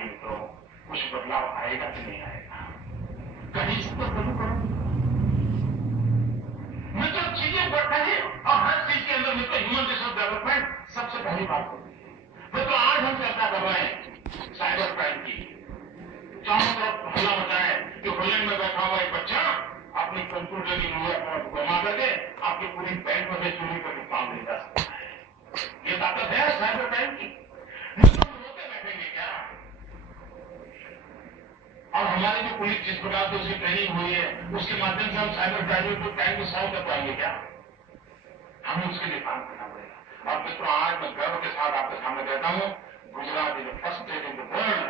भाई मित्रों, कुछ बदलाव आएगा कि नहीं आएगा? कहीं से तो शुरू करो। मित्रों, चीजें बढ़ रही है और हर चीज के अंदर मित्रों ह्यूमन रिसोर्स डेवलपमेंट सबसे पहली बात होती है। मित्रों, आज हम चर्चा कर रहे हैं साइबर क्राइम की। चारों तरफ हल्ला मचा है कि होलैंड में बैठा हुआ एक बच्चा अपनी कंप्यूटर की घुमा करके आपकी पूरी बैंक में से चोरी करके काम ले जा सकता है। ये ताकत है साइबर क्राइम की। हम रोते बैठेंगे क्या? और हमारी जो पुलिस जिस प्रकार से उसकी ट्रेनिंग हुई है उसके माध्यम से हम साइबर क्राइम को सॉल्व कर पाएंगे क्या? हमें उसके लिए काम करना पड़ेगा। और मित्रों, आज मैं गर्व के साथ आपके सामने कहता हूं, Gujarat is the first state in the world,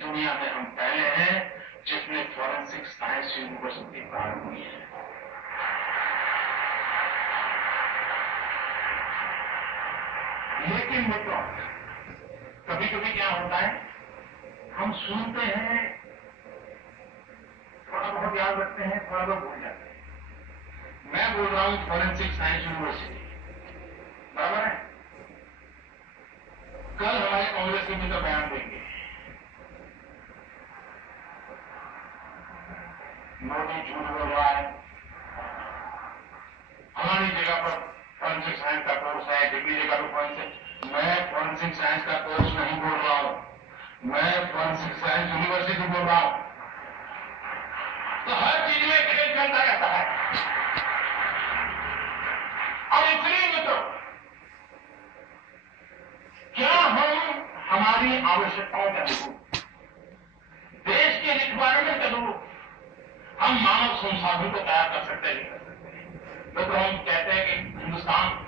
दुनिया में हम पहले हैं जिसने फॉरेंसिक साइंस यूनिवर्सिटी प्रारंभ हुई है। लेकिन मित्रों, कभी कभी क्या होता है, हम सुनते हैं, थोड़ा बहुत याद रखते हैं, थोड़ा बहुत भूल जाते हैं। मैं बोल रहा हूं फॉरेंसिक साइंस यूनिवर्सिटी, बराबर है? कल हमारे कांग्रेस के मित्र बयान देंगे, मोदी झूठ बोल रहा है, हमारी जगह पर फॉरेंसिक साइंस का कोर्स है, कितनी जगह पर फॉरेंसिक। मैं फॉरेंसिक साइंस का कोर्स नहीं बोल रहा हूं, मैं फॉरेंसिक साइंस यूनिवर्सिटी बोल रहा हूं। तो हर चीज में खेल चलता रहता है। और इसलिए मित्रों, क्या हम हमारी आवश्यकताओं के अनुरूप, देश के रिक्वायरमेंट के अनुरूप हम मानव संसाधन को तैयार कर सकते हैं? मित्रों, हम कहते हैं कि हिंदुस्तान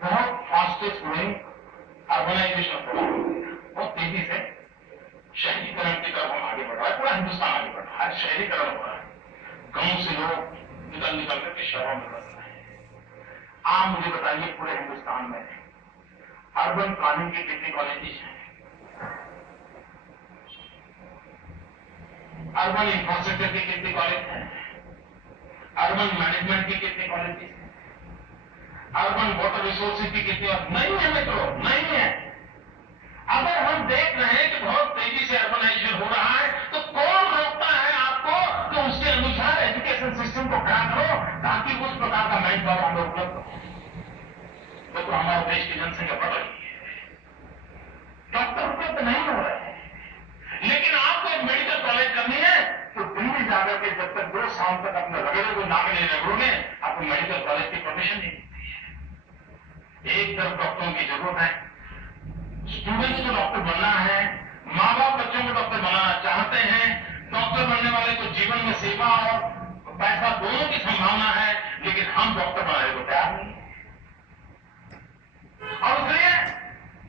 बहुत फास्टेस्ट ग्रोइंग अर्बनाइजेशन हो रहा है, बहुत तेजी से शहरीकरण की तरफ हम आगे बढ़ रहा है। पूरा हिंदुस्तान आगे बढ़ रहा है, शहरीकरण हो रहा है। गांव से लोग निकल करके शहरों में बस रहे हैं। आप मुझे बताइए, पूरे हिंदुस्तान में अर्बन प्लानिंग की कितनी कॉलेजेस हैं? अर्बन इंफ्रास्ट्रक्चर की कितनी कॉलेज हैं? अर्बन मैनेजमेंट की कितनी कॉलेजेस हैं? अर्बन वाटर रिसोर्सेज की कितनी? नहीं है मित्रों, नहीं है। अगर हम देख रहे हैं कि बहुत तेजी से अर्बनाइजेशन हो रहा है, तो कौन रोकता है आपको कि उसके अनुसार एजुकेशन सिस्टम को खड़ा करो ताकि उस प्रकार का मैन पावर हमें उपलब्ध हो? तो हमारे देश की जनसंख्या बढ़ रही है, डॉक्टर उपलब्ध नहीं हो रहे हैं। लेकिन आपको एक मेडिकल कॉलेज करनी है तो दिल्ली जाकर के जब तक 2 साल तक अपने रगड़े को नाक नहीं रगड़ोगे, आपको मेडिकल कॉलेज की परमिशन नहीं मिलती है। एक तरफ डॉक्टरों की जरूरत है, स्टूडेंट्स को डॉक्टर बनना है, माँ बाप बच्चों को डॉक्टर बनाना चाहते हैं, डॉक्टर बनने वाले को जीवन में सेवा और पैसा दोनों की संभावना है, लेकिन हम डॉक्टर बनाने को तैयार नहीं है। और इसलिए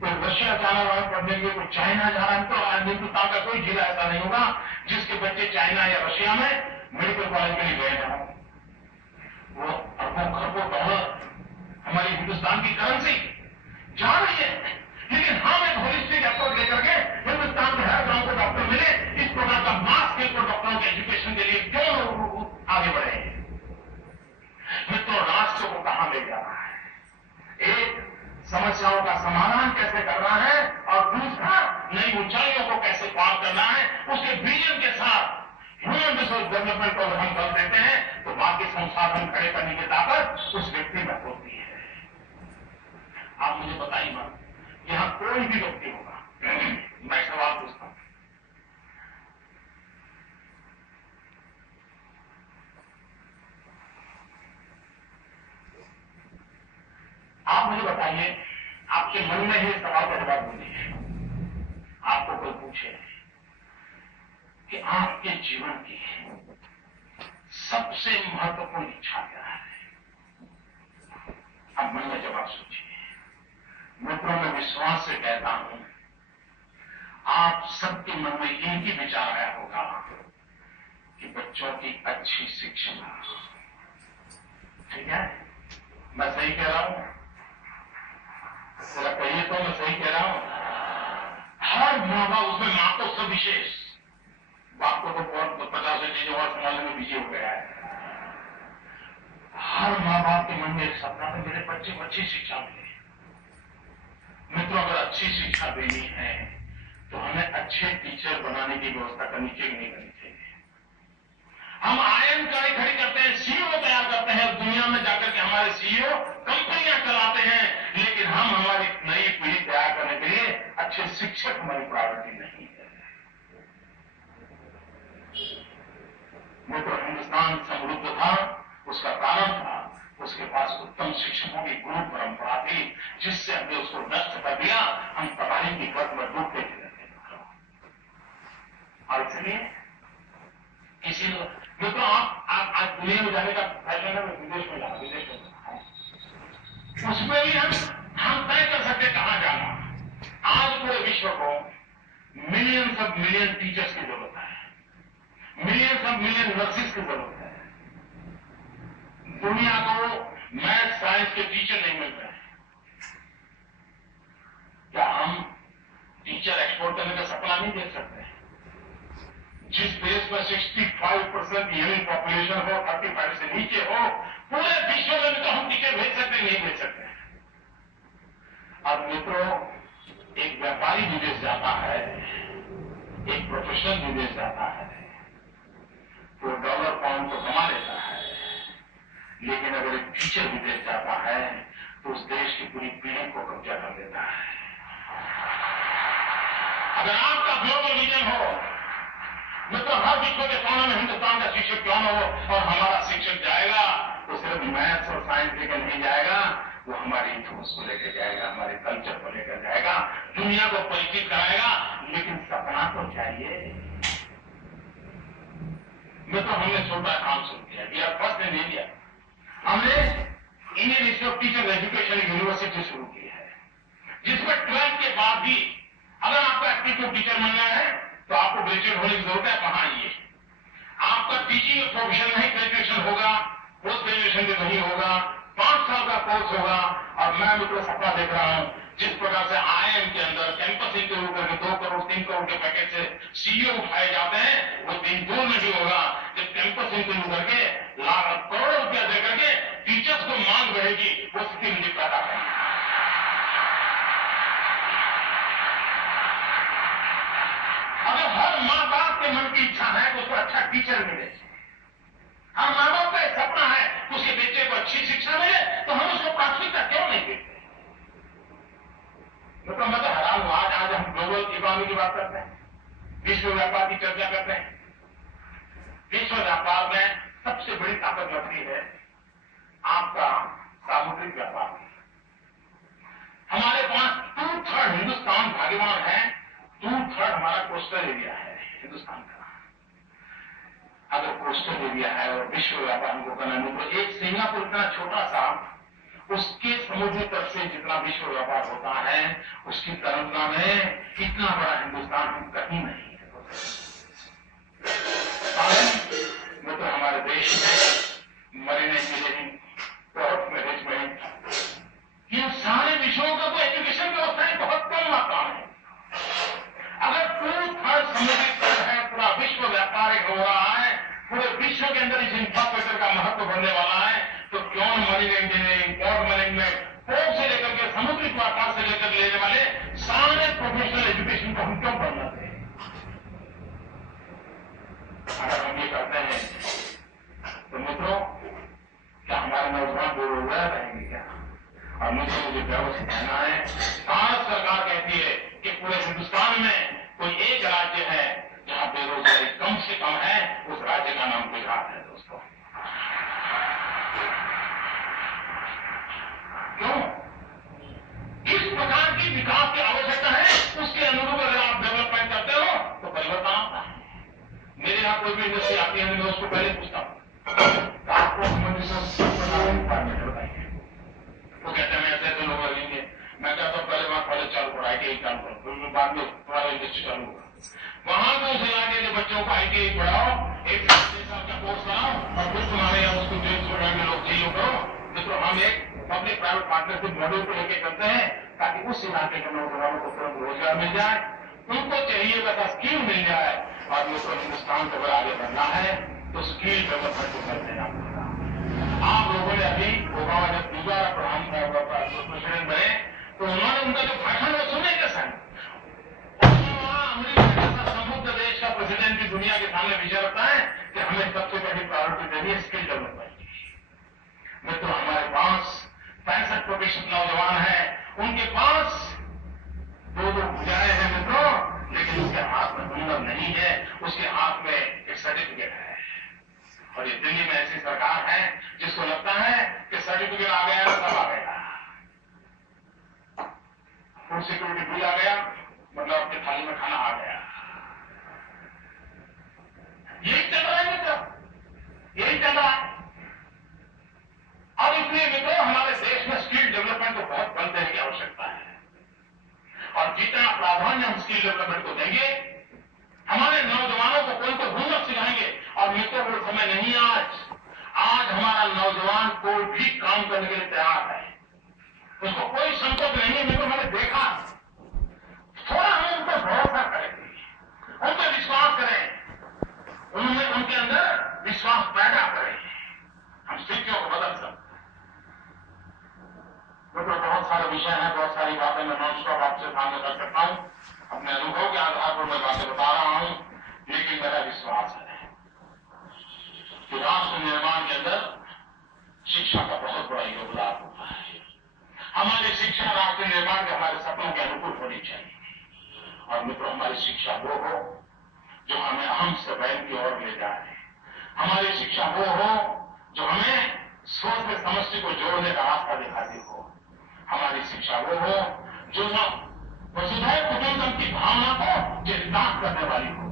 कोई रशिया जाना रहा पढ़ने के लिए, कोई चाइना जा रहा है, तो आज हिंदुस्तान का कोई जिला ऐसा नहीं होगा जिसके बच्चे चाइना या रशिया में मेडिकल कॉलेज के लिए गए ना हो। वो अरबों खरबों डॉलर हमारी हिंदुस्तान की करेंसी जा रही है, लेकिन हम एक होलिस्टिक अप्रोच लेकर के हिंदुस्तान के हर गांव को डॉक्टर मिले, इस प्रकार का मास स्केल पर डॉक्टरों के एजुकेशन के लिए क्यों आगे बढ़े? मित्रों, राष्ट्र को कहां ले जा रहा है? एक, समस्याओं का समाधान कैसे करना है, और दूसरा, नई ऊंचाइयों को कैसे पार करना है। उसके विजन के साथ ह्यूमन रिसोर्स डेवलपमेंट को हम कर देते हैं तो बाकी संसाधन खड़े करने की ताकत उस व्यक्ति में होती है। आप मुझे बताइए मत, यहां कोई भी व्यक्ति होगा, मैं सवाल पूछता हूं, आप मुझे बताइए, आपके मन में ही सवाल का जवाब दीजिए। आपको कोई पूछे कि आपके जीवन की सबसे महत्वपूर्ण इच्छा क्या है, आप मन में जवाब सोचिए। मित्रों, मैं विश्वास से कहता हूं, आप सबके मन में एक ही विचार आया होगा कि बच्चों की अच्छी शिक्षा। ठीक है? मैं सही कह रहा हूं? जरा कहिए तो मैं सही कह रहा हूं? हर माँ बाप, उसमें माँ को सविशेष, बाप को तो बहुत 50 चीजों और संभालने में बिजी हो गया है। हर माँ बाप के मन में एक सपना है, मेरे बच्चे को अच्छी शिक्षा मिले, मित्रों, अगर अच्छी शिक्षा देनी है तो हमें अच्छे टीचर बनाने की व्यवस्था करनी चाहिए, नहीं करनी चाहिए। हम आईएम खड़ी करते हैं, सीईओ तैयार करते हैं, दुनिया में जाकर के हमारे सीईओ कंपनियां चलाते हैं, लेकिन हम हमारी नई पीढ़ी तैयार करने के लिए अच्छे शिक्षक हमारी प्रायोरिटी नहीं है। मित्रों, हिंदुस्तान समृद्ध था, उसका कारण था उसके पास उत्तम शिक्षकों की गुरु परंपरा थी, जिससे हमने उसको नष्ट कर दिया। हम तबाही की गत में डूबते रहते थे। और इसलिए किसी मित्रों, आप आज दुनिया में जाने का फैसला है, विदेश में जाना, विदेश में जाना, उसमें भी हम तय कर सकते कहां जाना। आज पूरे विश्व को मिलियंस ऑफ मिलियन टीचर्स की जरूरत है, मिलियंस ऑफ मिलियन नर्सिस की जरूरत है। दुनिया को मैथ साइंस के टीचर नहीं मिल रहे हैं। क्या हम टीचर एक्सपोर्ट करने का सपना नहीं देख सकते? जिस देश में 65% यंग पॉपुलेशन हो, 35 से नीचे हो, पूरे विश्व में भी तो हम टीचर भेज सकते नहीं भेज सकते। अब मित्रों, एक व्यापारी विदेश जाता है, एक प्रोफेशनल विदेश जाता है, तो डॉलर पाउंड तो कमा लेता है, लेकिन अगर एक टीचर विदेश जाता है तो उस देश की पूरी पीढ़ी को कब्जा कर लेता है। अगर आपका ग्लोबल विजन हो, मतलब हर विश्व के कोने में हिंदुस्तान का शिक्षक क्यों न हो, और हमारा शिक्षक जाएगा तो सिर्फ मैथ्स और साइंस लेकर नहीं जाएगा, वो हमारी इथोस को लेकर जाएगा, हमारे कल्चर को लेकर जाएगा, दुनिया को परिचित कराएगा, लेकिन सपना तो चाहिए। मित्रों, हमने छोटा काम शुरू किया, we are first in India. हमने Indian institute of teacher education university शुरू की है, जिसमें 12th के बाद भी अगर आपका एप्टीट्यूड टीचर बनना है तो आपको ग्रेजुएट होने की जरूरत है। वहां आइए, आपका टीचिंग प्रोफेशन नहीं ग्रेजुएशन होगा, पोस्ट ग्रेजुएशन भी नहीं होगा, 5 साल का कोर्स होगा। और मैं मित्रों सपना देख रहा हूं, जिस प्रकार से आईआईएम के अंदर कैंपस इंटरव्यू करके 2 करोड़ 3 करोड़ के पैकेज से सीईओ उठाए जाते हैं, वो दिन दूर नहीं होगा जब कैंपस इंटरव्यू करके लाख करोड़ों रुपया देकर के टीचर्स को मांग बढ़ेगी। वो स्थिति मुझे पैदा करनी है। अगर हर माँ बाप के मन की इच्छा है तो उसको अच्छा टीचर मिले, हर माँ बाप का एक सपना है कि उसके बेटे को अच्छी शिक्षा मिले, तो हम उसको प्राथमिकता क्यों नहीं देते? मतलब मैं तो हैरान हूं। आज हम ग्लोबल इकोनॉमी की बात करते हैं, विश्व व्यापार की चर्चा करते हैं। विश्व व्यापार में सबसे बड़ी ताकत लगती है आपका सामुद्रिक व्यापार। हमारे पास 2/3 हिंदुस्तान भागीदार है, 2/3 हमारा कोस्टल एरिया है हिंदुस्तान का। अगर कोस्टल एरिया है और विश्व व्यापार हमको करना है, तो एक सिंगापुर इतना छोटा सा, उसके समुद्री तट से जितना विश्व व्यापार होता है, उसकी तुलना में इतना बड़ा हिंदुस्तान हम कहीं नहीं है। मतलब हमारे देश में मरीन इंजीनियरिंग, पोर्ट मैनेजमेंट, इन सारे विषयों का कोई एजुकेशन व्यवस्थाएं बहुत कम मात्रा में। अगर 2/3 समुद्री तट है, पूरा विश्व व्यापार हो रहा है, पूरे विश्व के अंदर इस इंफ्रास्ट्रक्चर का महत्व बढ़ने वाला है, तो क्यों marine engineering, port management, port से लेकर के समुद्री व्यापार से लेकर लेने वाले सारे प्रोफेशनल एजुकेशन को हम क्यों बढ़ना दें? अगर हम ये करते हैं तो मित्रों, क्या हमारे नौजवान बेरोजगार रहेंगे क्या? और मुझे गर्व से कहना है, भारत सरकार कहती है कि पूरे हिंदुस्तान में कोई एक राज्य है जहां बेरोजगारी कम से कम है, उस राज्य का नाम गुजरात है। दोस्तों, क्यों? किस प्रकार की विकास की आवश्यकता है, उसके अनुरूप अगर आप डेवलपमेंट करते हो तो परिवर्तन आता है। मेरे यहां कोई भी इंडस्ट्री आती है, मैं उसको पहले पूछता हूं आपको रिक्वायरमेंट बताइए। वो कहते हैं मैं ऐसे लोग लगेंगे। मैं कहता हूं पहले वहां कॉलेज चालू करो, ITI चालू करो, बाद में तुम्हारा इंडस्ट्री चालू होगा। वहां तो उस इलाके के बच्चों को ITI पढ़ाओ, 1 साल का कोर्स कराओ, और फिर तुम्हारे यहाँ उसको जेल छोड़ने के लोग चाहिए करो। मित्रों, हम एक पब्लिक प्राइवेट पार्टनरशिप मॉडल को लेकर चलते हैं ताकि उस इलाके के नौजवानों को तुरंत रोजगार मिल जाए, उनको चाहिए वैसा स्किल मिल जाए। और मित्रों, हिंदुस्तान को अगर आगे बढ़ना है तो स्किल डेवलपमेंट को कर देना पड़ेगा। आप लोगों ने अभी ओबामा जब दूसरा प्रेसिडेंट बने तो उन्होंने उनका जो भाषण वो सुने कैसा अमेरिका जैसा समृद्ध देश का प्रेसिडेंट की दुनिया के सामने विषय रखता है कि हमें सबसे पहली प्रायोरिटी देनी है स्किल डेवलपमेंट की। मित्रों, हमारे पास 65% नौजवान है, उनके पास दो भुजाएं हैं मित्रों, लेकिन उसके हाथ में हुनर नहीं है, उसके हाथ में एक सर्टिफिकेट है। और ये दिल्ली में ऐसी सरकार है जिसको लगता है कि सर्टिफिकेट आ गया तो सब आ गया, फूड सिक्योरिटी बिल आ गया मतलब आपके थाली में खाना आ गया। यही चल रहा है मित्रों, यही चल रहा है। और इसलिए मित्रों, हमारे देश में स्किल डेवलपमेंट को बहुत बल देने की आवश्यकता है। और जितना प्राधान्य हम स्किल डेवलपमेंट को देंगे, हमारे नौजवानों को कोई तो हुनर सिखाएंगे। और मित्रों, वो समय नहीं आज हमारा नौजवान कोई भी काम करने के लिए तैयार है, उसको कोई संकोच नहीं है। मित्रों, मैंने देखा, थोड़ा हम उन पर भरोसा करें, उन पर विश्वास करें, उनमें उनके अंदर विश्वास पैदा करें, हम स्थितियों को बदल सकते हैं। मित्रों, बहुत सारे विषय हैं, बहुत सारी बातें मैं नॉन स्टॉप आपसे सामने कर सकता हूं, अपने अनुभव के आधार पर मैं बातें बता रहा हूं, लेकिन मेरा विश्वास है कि राष्ट्र निर्माण के अंदर शिक्षा का बहुत बड़ा योगदान होता है। हमारी शिक्षा राष्ट्र निर्माण के हमारे सपनों के अनुकूल होनी चाहिए। और मित्रों, हमारी शिक्षा वो हो जो हमें हम से बैन की ओर ले जाए। हमारी शिक्षा वो हो जो हमें सोच में समष्टि को जोड़ने का रास्ता दिखाती हो। हमारी शिक्षा वो हो जो वसुधैव कुटुंबकम की भावना को चिंताक करने वाली हो।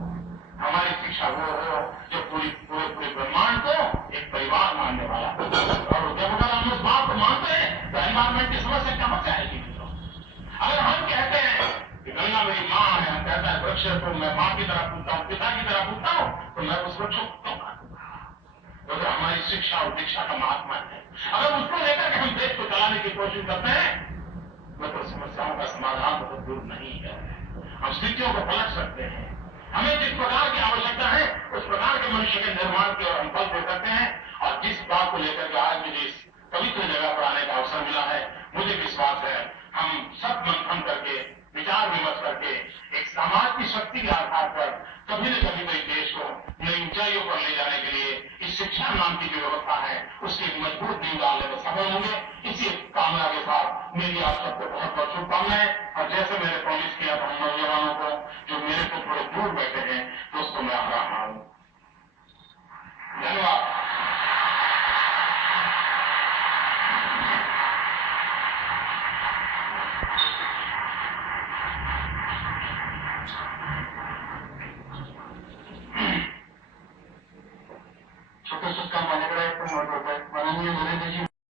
हमारी शिक्षा वो हो जो पूरे ब्रह्मांड को एक परिवार मानने वाला हो। और जब अगर हम उस बात को मानते हैं तो एनवायरमेंट की समस्या कहां जाएगी मित्रों। अगर हम कहते हैं कि गंगा मेरी मां है, हम कहता है वृक्ष को मैं मां की तरह पूछता हूं, पिता की तरह पूछता हूं, तो मैं उस वृक्ष को क्यों काटूंगा? तो हमारी शिक्षा और दीक्षा का महात्मा है। अगर उसको लेकर के हम देश को चलाने की कोशिश करते हैं तो समस्याओं का समाधान बहुत दूर नहीं है। हम स्थितियों को पलट सकते हैं। हमें जिस प्रकार की आवश्यकता है उस प्रकार के मनुष्य के निर्माण की ओर हम बल दे सकते हैं। और जिस बात को लेकर के आज मुझे इस पवित्र जगह पर आने का अवसर मिला है, मुझे विश्वास है हम सब मंथन करके विचार विमर्श करके एक समाज की शक्ति के आधार पर कभी न कभी तो देश को नई ऊंचाइयों पर ले जाने के लिए इस शिक्षा नाम की जो व्यवस्था है उसकी एक मजबूत नींव डालने में सफल होंगे। इसी कामना के साथ मेरी आप सबको बहुत बहुत शुभकामनाएं। और जैसे मैंने प्रॉमिस किया